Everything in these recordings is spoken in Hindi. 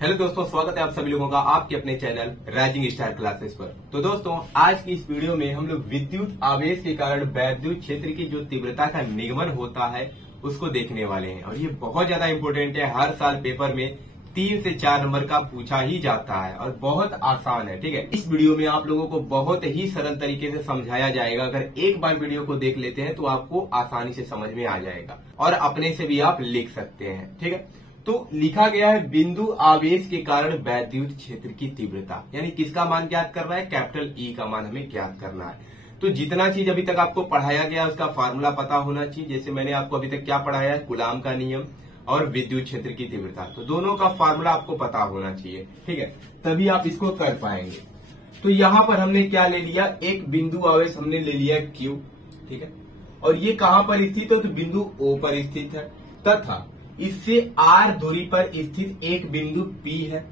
हेलो दोस्तों, स्वागत है आप सभी लोगों का आपके अपने चैनल राइजिंग स्टार क्लासेस पर। तो दोस्तों, आज की इस वीडियो में हम लोग विद्युत आवेश के कारण वैद्युत क्षेत्र की जो तीव्रता का निगमन होता है उसको देखने वाले हैं। और ये बहुत ज्यादा इम्पोर्टेंट है, हर साल पेपर में 3 से 4 नंबर का पूछा ही जाता है और बहुत आसान है। ठीक है, इस वीडियो में आप लोगों को बहुत ही सरल तरीके से समझाया जाएगा। अगर एक बार वीडियो को देख लेते हैं तो आपको आसानी से समझ में आ जाएगा और अपने से भी आप लिख सकते हैं। ठीक है, तो लिखा गया है बिंदु आवेश के कारण वैद्युत क्षेत्र की तीव्रता, यानी किसका मान ज्ञात करना है? कैपिटल ई का मान हमें ज्ञात करना है। तो जितना चीज अभी तक आपको पढ़ाया गया उसका फार्मूला पता होना चाहिए। जैसे मैंने आपको अभी तक क्या पढ़ाया है, कूलाम का नियम और विद्युत क्षेत्र की तीव्रता, तो दोनों का फार्मूला आपको पता होना चाहिए। ठीक है, तभी आप इसको कर पाएंगे। तो यहाँ पर हमने क्या ले लिया, एक बिंदु आवेश हमने ले लिया Q। ठीक है, और ये कहाँ पर स्थित है? तो बिंदु O पर स्थित है तथा इससे R दूरी पर स्थित एक बिंदु P है,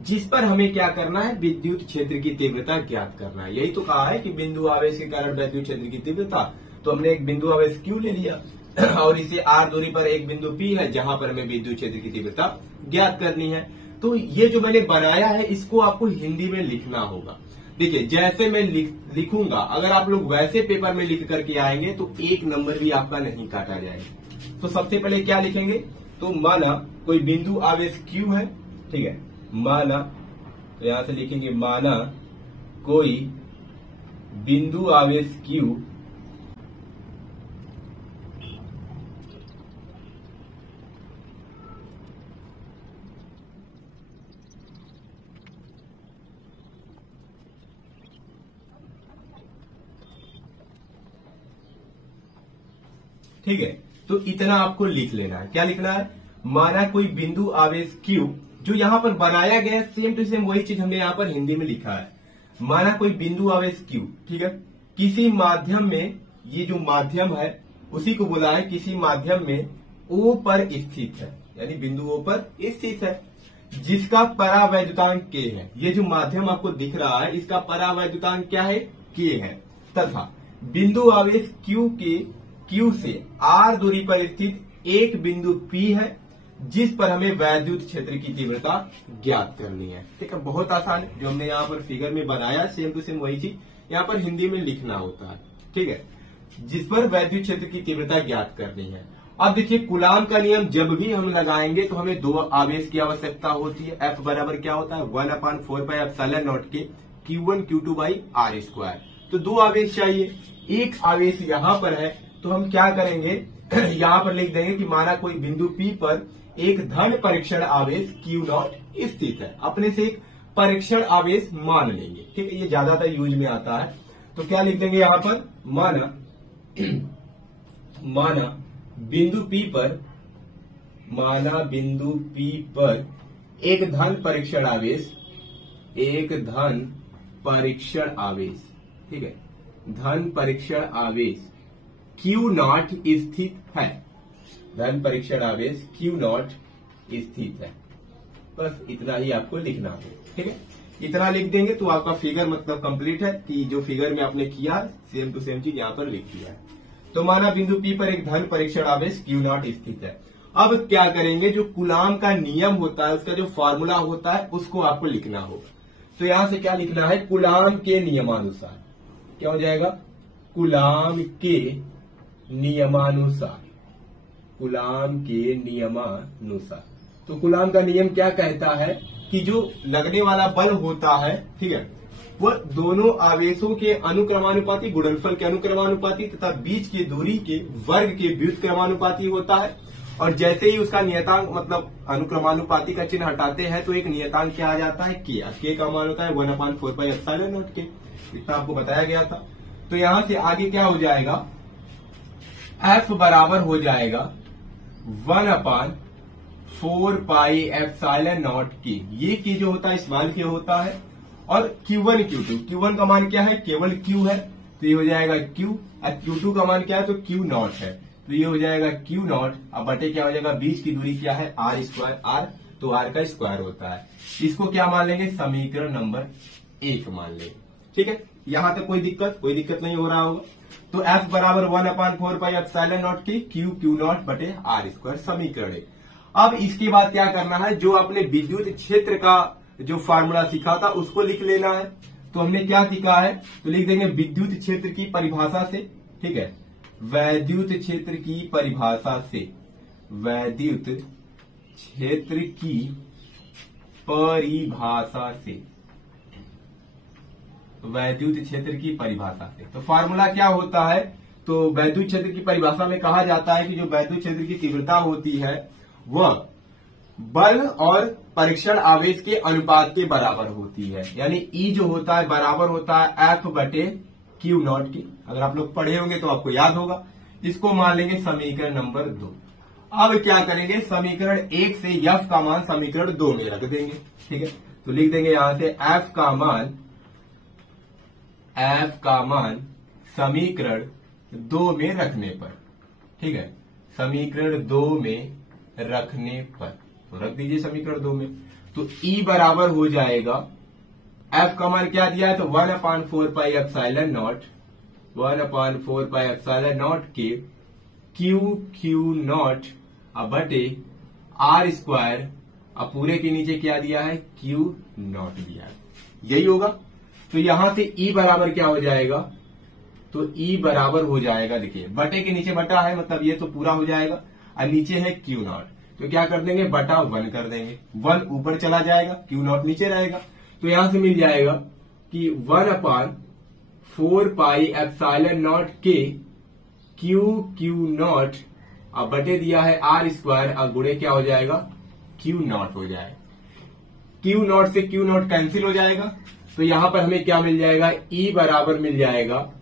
जिस पर हमें क्या करना है? विद्युत क्षेत्र की तीव्रता ज्ञात करना है। यही तो कहा है कि बिंदु आवेश के कारण वैद्युत क्षेत्र की तीव्रता। तो हमने एक बिंदु आवेश Q ले लिया और इसे R दूरी पर एक बिंदु P है, जहां पर हमें विद्युत क्षेत्र की तीव्रता ज्ञात करनी है। तो ये जो मैंने बनाया है इसको आपको हिंदी में लिखना होगा। देखिए, जैसे मैं लिखूंगा, अगर आप लोग वैसे पेपर में लिख करके आएंगे तो 1 नंबर भी आपका नहीं काटा जाएगा। तो सबसे पहले क्या लिखेंगे? तो माना कोई बिंदु आवेश Q है। ठीक है, माना, तो यहां से लिखेंगे माना कोई बिंदु आवेश Q ठीक है, तो इतना आपको लिख लेना है। क्या लिखना है? माना कोई बिंदु आवेश Q, जो यहाँ पर बनाया गया है सेम टू सेम वही चीज हमने यहाँ पर हिंदी में लिखा है। माना कोई बिंदु आवेश Q, ठीक है, किसी माध्यम में, ये जो माध्यम है उसी को बोला है किसी माध्यम में O पर स्थित है, यानी बिंदु O पर स्थित है, जिसका परावैद्युतांक K है। ये जो माध्यम आपको दिख रहा है इसका परावैद्युतांक क्या है? K है। तथा बिंदु आवेश Q से R दूरी पर स्थित एक बिंदु P है, जिस पर हमें वैद्युत क्षेत्र की तीव्रता ज्ञात करनी है। ठीक है, बहुत आसान है। जो हमने यहाँ पर फिगर में बनाया सेम टू सेम वही चीज यहाँ पर हिंदी में लिखना होता है। ठीक है, जिस पर वैद्युत क्षेत्र की तीव्रता ज्ञात करनी है। अब देखिए, कूलाम का नियम जब भी हम लगाएंगे तो हमें 2 आवेश की आवश्यकता होती है। F बराबर क्या होता है? 1/4πε0 के Q1 Q2/R²। तो 2 आवेश चाहिए, एक आवेश यहाँ पर है, तो हम क्या करेंगे? यहाँ पर लिख देंगे कि माना कोई बिंदु P पर एक धन परीक्षण आवेश Q0 स्थित है। अपने से एक परीक्षण आवेश मान लेंगे। ठीक है, ये ज्यादातर यूज में आता है। तो क्या लिख देंगे यहाँ पर? माना बिंदु P पर, माना बिंदु P पर एक धन परीक्षण आवेश, एक धन परीक्षण आवेश, ठीक है, धन परीक्षण आवेश Q0 स्थित है। धन परीक्षण आवेश Q0 स्थित है। बस इतना ही आपको लिखना है। ठीक है, इतना लिख देंगे तो आपका फिगर मतलब कंप्लीट है कि जो फिगर में आपने किया सेम टू सेम चीज यहाँ पर लिख दिया है। तो माना बिंदु P पर एक धन परीक्षण आवेश Q0 स्थित है। अब क्या करेंगे? जो कूलाम का नियम होता है उसका जो फॉर्मूला होता है उसको आपको लिखना होगा। तो यहां से क्या लिखना है? कूलाम के नियमानुसार। क्या हो जाएगा? कूलाम के नियमानुसार, कूलाम के नियमानुसार। तो कूलाम का नियम क्या कहता है कि जो लगने वाला बल होता है, ठीक है, वह दोनों आवेशों के अनुक्रमानुपाती, गुणनफल के अनुक्रमानुपाती तथा बीच की दूरी के वर्ग के व्युत्क्रमानुपाती होता है। और जैसे ही उसका नियतांक मतलब अनुक्रमानुपाती का चिन्ह हटाते हैं तो एक नियतांक क्या आ जाता है? K का मान होता है 1/4πε0 के। इतना आपको बताया गया था। तो यहां से आगे क्या हो जाएगा? F बराबर हो जाएगा 1/4πε0 के। ये K जो होता है स्मॉल K होता है, और Q1 Q2 का मान क्या है? केवल Q है, तो ये हो जाएगा Q। और Q2 का मान क्या है? तो Q0 है, तो ये हो जाएगा Q0। अब बटे क्या हो जाएगा? बीच की दूरी क्या है? R²। तो R का स्क्वायर होता है। इसको क्या मान लेंगे? समीकरण नंबर 1 मान लेंगे। ठीक है, यहां तक कोई दिक्कत नहीं हो रहा होगा। तो F बराबर 1/4πε0 की Q0 बटे R², समीकरण 1। अब इसके बाद क्या करना है, जो आपने विद्युत क्षेत्र का जो फार्मूला सीखा था उसको लिख लेना है। तो हमने क्या सीखा है, तो लिख देंगे विद्युत क्षेत्र की परिभाषा से, ठीक है, वैद्युत क्षेत्र की परिभाषा से, वैद्युत क्षेत्र की परिभाषा से, वैद्युत क्षेत्र की परिभाषा से। तो फार्मूला क्या होता है, तो वैद्युत क्षेत्र की परिभाषा में कहा जाता है कि जो वैद्युत क्षेत्र की तीव्रता होती है वह बल और परीक्षण आवेश के अनुपात के बराबर होती है। यानी ई जो होता है बराबर होता है एफ बटे क्यू नॉट की। अगर आप लोग पढ़े होंगे तो आपको याद होगा। इसको मान लेंगे समीकरण नंबर 2। अब क्या करेंगे, समीकरण 1 से एफ का मान समीकरण 2 में रख देंगे, ठीक है। तो लिख देंगे यहां से एफ का मान समीकरण 2 में रखने पर, ठीक है, समीकरण 2 में रखने पर, तो रख दीजिए समीकरण 2 में। तो ई बराबर हो जाएगा, एफ का मान क्या दिया है, तो 1/4 pi epsilon not, 1/4 pi epsilon not के क्यू नॉट बटे आर स्क्वायर, अब पूरे के नीचे क्या दिया है, क्यू नॉट दिया है, यही होगा। तो यहां से ई बराबर क्या हो जाएगा, तो ई बराबर हो जाएगा, देखिए बटे के नीचे बटा है, मतलब ये तो पूरा हो जाएगा, और नीचे है क्यू नॉट, तो क्या कर देंगे, बटा 1 कर देंगे, 1 ऊपर चला जाएगा, क्यू नॉट नीचे रहेगा। तो यहां से मिल जाएगा कि 1/4 पाई एप्सिलॉन नॉट के क्यू नॉट, अब बटे दिया है आर स्क्वायर, अब गुणे क्या हो जाएगा, क्यू नॉट हो जाएगा। क्यू नॉट से क्यू नॉट कैंसिल हो जाएगा, तो यहां पर हमें क्या मिल जाएगा, ई बराबर मिल जाएगा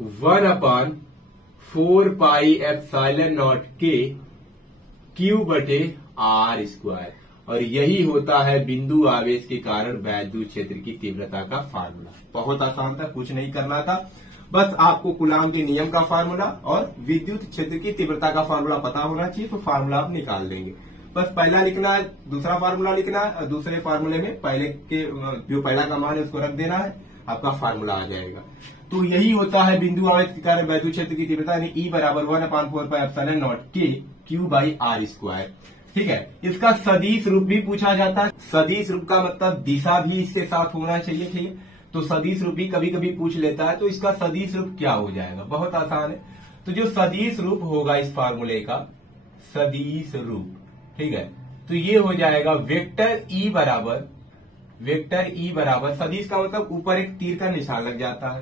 1/4 पाई एप्सिलॉन नॉट के क्यू बटे आर स्क्वायर। और यही होता है बिंदु आवेश के कारण वैद्युत क्षेत्र की तीव्रता का फार्मूला। बहुत आसान था, कुछ नहीं करना था, बस आपको कूलाम के नियम का फार्मूला और विद्युत क्षेत्र की तीव्रता का फार्मूला पता होना चाहिए, तो फार्मूला आप निकाल देंगे। बस पहला लिखना है, दूसरा फार्मूला लिखना है, और दूसरे फार्मूले में पहले के जो पहला का मान है उसको रख देना है, आपका फार्मूला आ जाएगा। तो यही होता है बिंदु आवेश के कारण वैद्युत क्षेत्र की तीव्रता, यानी ई बराबर 1/4 पाई एप्सिलॉन नॉट के क्यू बाई आर स्क्वायर, ठीक है। इसका सदिश रूप भी पूछा जाता है। सदिश रूप का मतलब दिशा भी इसके साथ होना चाहिए, ठीक है। तो सदिश रूप भी कभी कभी पूछ लेता है, तो इसका सदिश रूप क्या हो जाएगा, बहुत आसान है। तो जो सदिश रूप होगा इस फार्मूले का, सदिश रूप, ठीक है, तो ये हो जाएगा वेक्टर ई बराबर, सदिश का मतलब ऊपर एक तीर का निशान लग जाता है,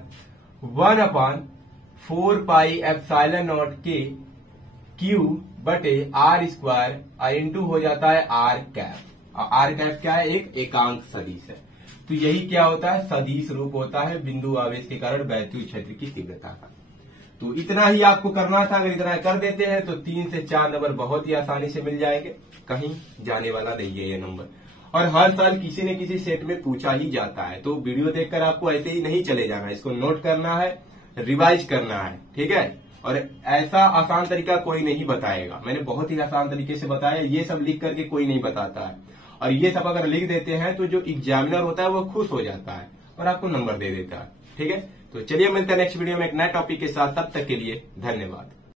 1/4 पाई एप्सिलॉन नॉट के क्यू बटे आर स्क्वायर, इंटू हो जाता है आर कैप। आर कैप क्या है, एक एकांक सदिश है। तो यही क्या होता है, सदिश रूप होता है बिंदु आवेश के कारण वैद्युत क्षेत्र की तीव्रता का। तो इतना ही आपको करना था। अगर इतना कर देते हैं तो 3 से 4 नंबर बहुत ही आसानी से मिल जाएंगे, कहीं जाने वाला नहीं है ये नंबर। और हर साल किसी न किसी सेट में पूछा ही जाता है, तो वीडियो देखकर आपको ऐसे ही नहीं चले जाना है, इसको नोट करना है, रिवाइज करना है, ठीक है। और ऐसा आसान तरीका कोई नहीं बताएगा, मैंने बहुत ही आसान तरीके से बताया, ये सब लिख करके कोई नहीं बताता है। और ये सब अगर लिख देते हैं तो जो एग्जामिनर होता है वो खुश हो जाता है और आपको नंबर दे देता है, ठीक है। तो चलिए मिलते हैं नेक्स्ट वीडियो में एक नए टॉपिक के साथ, तब तक के लिए धन्यवाद।